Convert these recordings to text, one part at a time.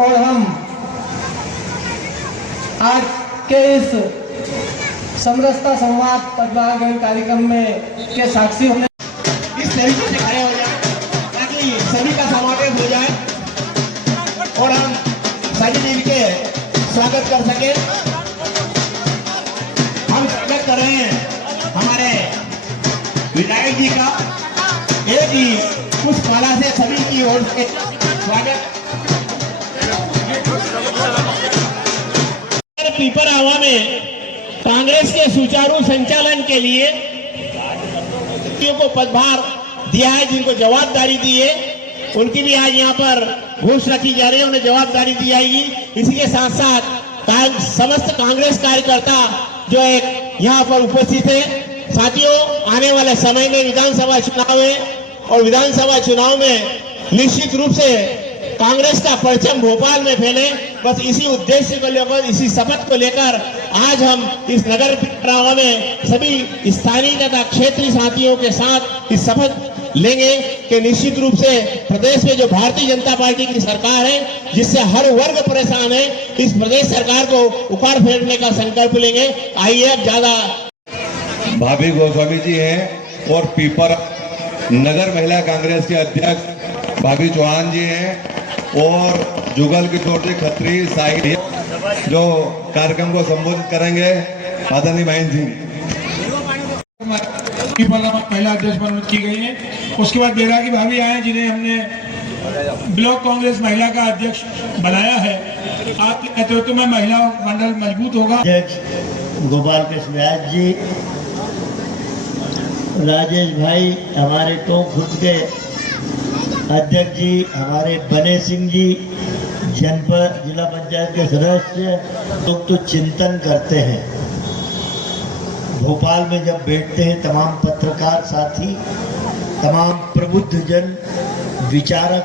और हम आज के इस समरसता संवाद पदभागन कार्यक्रम में के साक्षी होने इस तरीके से खड़े हो जाए ताकि सभी का समावेश हो जाए और हम सभी मिल के स्वागत कर सके। हम स्वागत कर रहे हैं हमारे विधायक जी का। एक ही पुष्पमाला से सभी की ओर से स्वागत। पीपरावा में कांग्रेस के सुचारू संचालन के लिए को पदभार दिया है, जिनको जवाबदारी दी है उनकी भी आज यहाँ पर घोषणा की जा रही है, उन्हें जवाबदारी दी जाएगी। इसी के साथ साथ समस्त कांग्रेस कार्यकर्ता जो एक यहाँ पर उपस्थित है। साथियों, आने वाले समय में विधानसभा चुनाव है और विधानसभा चुनाव में निश्चित रूप से कांग्रेस का परचम भोपाल में फैले, बस इसी उद्देश्य को लेकर, इसी शपथ को लेकर आज हम इस नगर पीपरावा में सभी स्थानीय तथा क्षेत्रीय साथियों के साथ इस शपथ लेंगे कि निश्चित रूप से प्रदेश में जो भारतीय जनता पार्टी की सरकार है, जिससे हर वर्ग परेशान है, इस प्रदेश सरकार को उखाड़ फेंकने का संकल्प लेंगे। आइए अब ज्यादा भाभी गोस्वामी जी हैं और पीपर नगर महिला कांग्रेस के अध्यक्ष भाभी चौहान जी हैं और जुगल की तौर से खत्री साई जो कार्यक्रम को संबोधित करेंगे आदरणीय महेंद्र सिंह। महिला अध्यक्ष मनोनीत की गई है। उसके बाद बेरा की भाभी आए जिन्हें हमने ब्लॉक कांग्रेस महिला का अध्यक्ष बनाया है। आपके नेतृत्व में महिला मंडल मजबूत होगा। अध्यक्ष गोपाल कृष्ण व्यास जी, राजेश भाई हमारे टोंक खुद के अध्यक्ष जी, हमारे बने सिंह जी, जनपद जिला पंचायत के सदस्य लोग तो चिंतन करते हैं। भोपाल में जब बैठते हैं तमाम पत्रकार साथी, तमाम प्रबुद्ध जन, विचारक,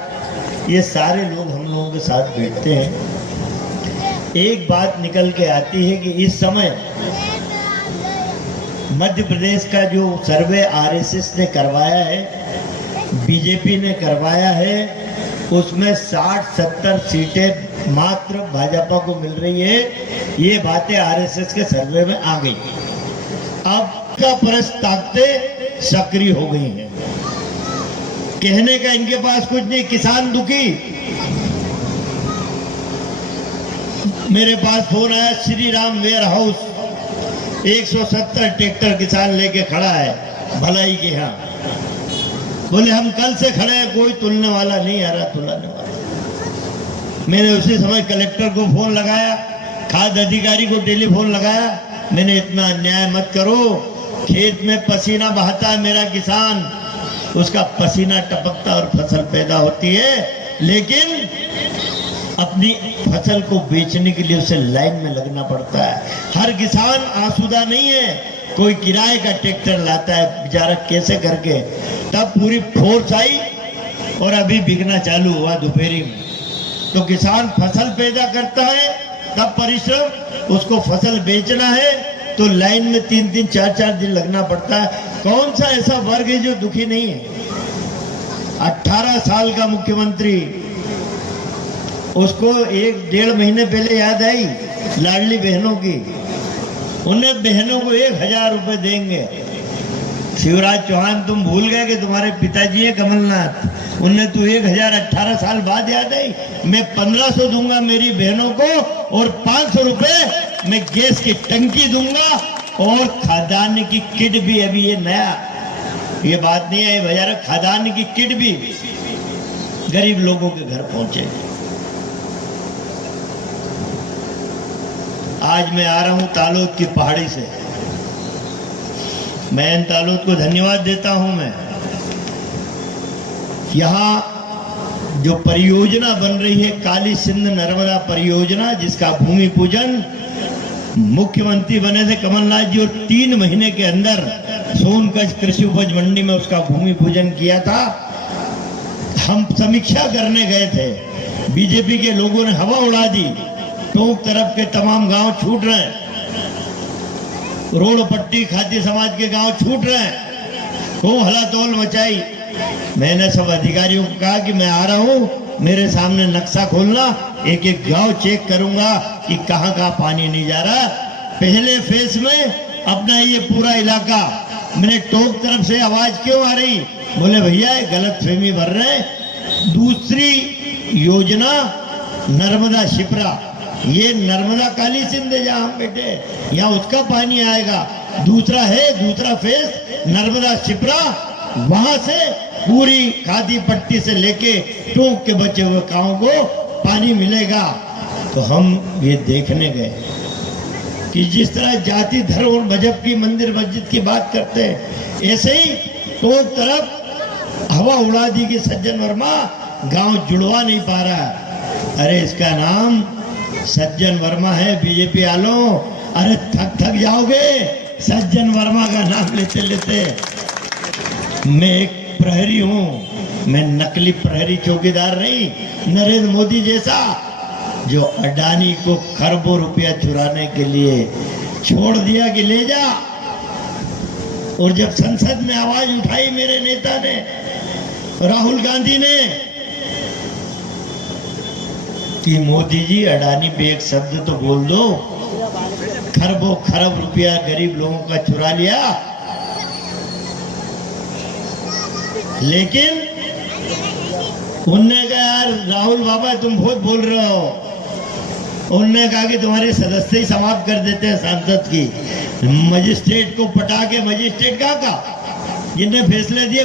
ये सारे लोग हम लोगों के साथ बैठते हैं। एक बात निकल के आती है कि इस समय मध्य प्रदेश का जो सर्वे आरएसएस ने करवाया है, बीजेपी ने करवाया है, उसमें 60-70 सीटें मात्र भाजपा को मिल रही है। ये बातें आरएसएस के सर्वे में आ गई। अब का परस्त ताकतें सक्रिय हो गई हैं। कहने का इनके पास कुछ नहीं। किसान दुखी, मेरे पास फोन आया, Shri Ram warehouse 170 tractor किसान लेके खड़ा है भलाई के यहाँ। बोले हम कल से खड़े हैं, कोई तुलने वाला नहीं आ रहा, तुलाने वाला। मैंने उसी समय कलेक्टर को फोन लगाया, खाद्य अधिकारी को टेलीफोन लगाया। मैंने इतना अन्याय मत करो, खेत में पसीना बहाता है मेरा किसान, उसका पसीना टपकता और फसल पैदा होती है, लेकिन अपनी फसल को बेचने के लिए उसे लाइन में लगना पड़ता है। हर किसान आसूदा नहीं है, कोई किराए का ट्रैक्टर लाता है बेचारा कैसे करके। तब पूरी फोर्स आई और अभी बिकना चालू हुआ दोपहरी में। तो किसान फसल पैदा करता है, तब परिश्रम, उसको फसल बेचना है तो लाइन में 3-3, 4-4 दिन लगना पड़ता है। कौन सा ऐसा वर्ग है जो दुखी नहीं है? 18 साल का मुख्यमंत्री, उसको 1-1.5 महीने पहले याद आई लाडली बहनों की। उन्हें बहनों को 1000 रुपए देंगे। शिवराज चौहान, तुम भूल गए कि तुम्हारे पिताजी है कमलनाथ, उन्हें तो 1000 18 साल बाद याद आई। मैं 1500 दूंगा मेरी बहनों को और 500 रुपए मैं गैस की टंकी दूंगा और खाद्यान्न की किट भी। अभी ये नया, ये बात नहीं है भैया, खाद्यान्न की किट भी गरीब लोगों के घर पहुंचे। आज मैं आ रहा हूं तालोद की पहाड़ी से। मैं इन तालोद को धन्यवाद देता हूं। मैं यहां जो परियोजना बन रही है काली सिंध नर्मदा परियोजना, जिसका भूमि पूजन मुख्यमंत्री बने थे कमलनाथ जी और 3 महीने के अंदर सोनकच्छ कृषि उपज मंडी में उसका भूमि पूजन किया था। हम समीक्षा करने गए थे, बीजेपी के लोगों ने हवा उड़ा दी। टोंक तरफ के तमाम गांव छूट रहे हैं, रोड पट्टी खाद्य समाज के गांव छूट रहे हैं, खूब हलातोल मचाई। मैंने सब अधिकारियों को कहा कि मैं आ रहा हूं, मेरे सामने नक्शा खोलना, एक एक गांव चेक करूंगा कि कहां कहां पानी नहीं जा रहा। पहले फेज में अपना ये पूरा इलाका, मैंने टोक तरफ से आवाज क्यों आ रही, बोले भैया गलत फहमी भर रहे। दूसरी योजना नर्मदा शिप्रा, ये नर्मदा काली सिंध है जहां हम बैठे, यहाँ उसका पानी आएगा। दूसरा फेज नर्मदा शिप्रा, वहां से पूरी खादी पट्टी से लेके टोंक के बचे हुए गांव को पानी मिलेगा। तो हम ये देखने गए कि जिस तरह जाति धर्म और मजहब की मंदिर मस्जिद की बात करते हैं, ऐसे ही टोंक तरफ हवा उड़ा दी कि सज्जन वर्मा गांव जुड़वा नहीं पा रहा। अरे इसका नाम सज्जन वर्मा है बीजेपी वालों। अरे थक जाओगे सज्जन वर्मा का नाम लेते लेते। मैं एक प्रहरी हूं, मैं नकली प्रहरी चौकीदार नहीं, नरेंद्र मोदी जैसा जो अडानी को खरबों रुपया चुराने के लिए छोड़ दिया कि ले जा। और जब संसद में आवाज उठाई मेरे नेता ने, राहुल गांधी ने, कि मोदी जी अडानी पे एक शब्द तो बोल दो, खरबों खरब रुपया गरीब लोगों का चुरा लिया। लेकिन उनने कहा यार राहुल बाबा तुम बहुत बोल रहे हो। उनने कहा कि तुम्हारे सदस्य ही समाप्त कर देते हैं सांसद की। मजिस्ट्रेट को पटा के, मजिस्ट्रेट कहाँ का जिनने फैसले दिए,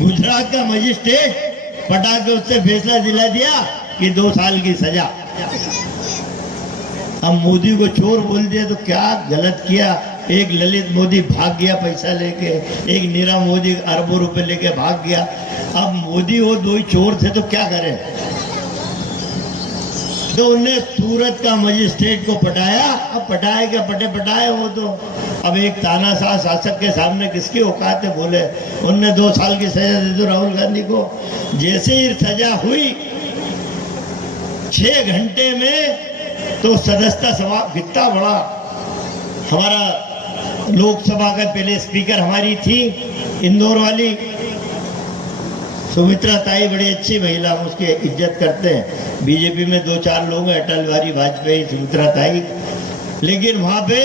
गुजरात का मजिस्ट्रेट पटा के उससे फैसला दिला दिया कि 2 साल की सजा। अब मोदी को चोर बोल दिया तो क्या गलत किया। एक ललित मोदी भाग गया पैसा लेके, एक नीरव मोदी अरबों रुपए लेके भाग गया। अब मोदी वो 2 ही चोर थे तो क्या करें। तो उनने सूरत का मजिस्ट्रेट को पटाया। अब पटाए क्या पटाए वो तो अब एक तानाशाह शासक के सामने किसकी औकात है बोले। उनने 2 साल की सजा दे दी राहुल गांधी को। जैसे ही सजा हुई 6 घंटे में तो सदस्यता समाप्त। कितना बड़ा हमारा लोकसभा का पहले स्पीकर हमारी थी इंदौर वाली सुमित्रा ताई, बड़ी अच्छी महिला, उसकी इज्जत करते हैं। बीजेपी में 2-4 लोग हैं, अटल बिहारी वाजपेयी, सुमित्रा ताई। लेकिन वहां पे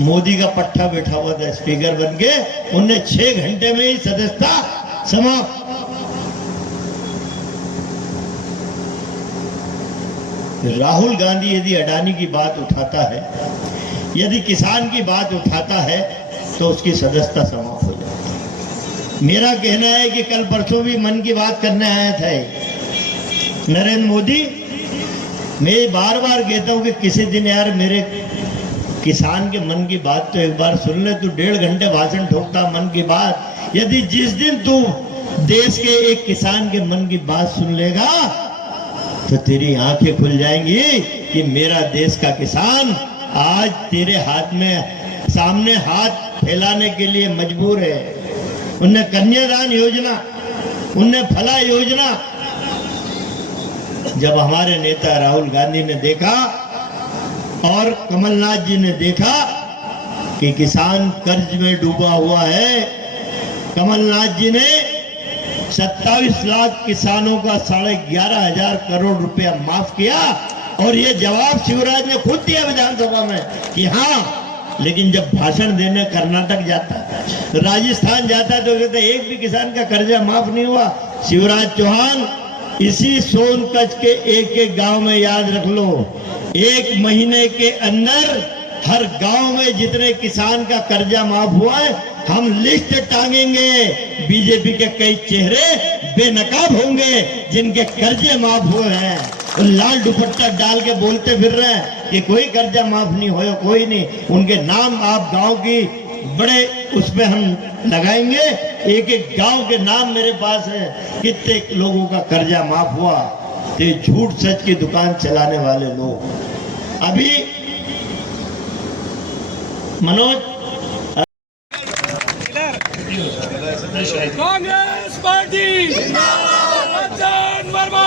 मोदी का पट्टा बैठा हुआ था स्पीकर बन के। उनने 6 घंटे में ही सदस्यता समाप्त। राहुल गांधी यदि अडानी की बात उठाता है, यदि किसान की बात उठाता है, तो उसकी सदस्यता समाप्त हो जाती है। मेरा कहना है कि कल परसों भी मन की बात करने आया था नरेंद्र मोदी। मैं बार बार कहता हूं कि किसी दिन यार मेरे किसान के मन की बात तो एक बार सुन ले। तू 1.5 घंटे भाषण ठोकता मन की बात। यदि जिस दिन तू देश के एक किसान के मन की बात सुन लेगा तो तेरी आंखें खुल जाएंगी कि मेरा देश का किसान आज तेरे हाथ में सामने हाथ फैलाने के लिए मजबूर है। उनने कन्यादान योजना, उनने फला योजना, जब हमारे नेता राहुल गांधी ने देखा और कमलनाथ जी ने देखा कि किसान कर्ज में डूबा हुआ है, कमलनाथ जी ने 27 लाख किसानों का 11,500 करोड़ रुपया माफ किया। और ये जवाब शिवराज ने खुद दिया विधानसभा में कि हाँ। लेकिन जब भाषण देने कर्नाटक जाता, राजस्थान जाता तो कहते एक भी किसान का कर्जा माफ नहीं हुआ। शिवराज चौहान इसी सोनकच्छ के एक गांव में याद रख लो, 1 महीने के अंदर हर गांव में जितने किसान का कर्जा माफ हुआ है, हम लिस्ट टांगेंगे। बीजेपी के कई चेहरे बेनकाब होंगे जिनके कर्जे माफ हुए हैं। लाल दुपट्टा डाल के बोलते फिर रहे हैं कि कोई कर्जा माफ नहीं हो, कोई नहीं। उनके नाम आप गांव की बड़े उस पे हम लगाएंगे। एक एक गांव के नाम मेरे पास है, कितने लोगों का कर्जा माफ हुआ। तो झूठ सच की दुकान चलाने वाले लोग। अभी मनोज कांग्रेस पार्टी सज्जन वर्मा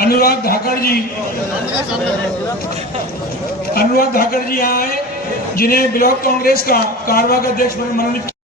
अनुराग धाकड़ धाकर जी यहाँ आए, जिन्हें ब्लॉक कांग्रेस का कारवा का अध्यक्ष मनोनीत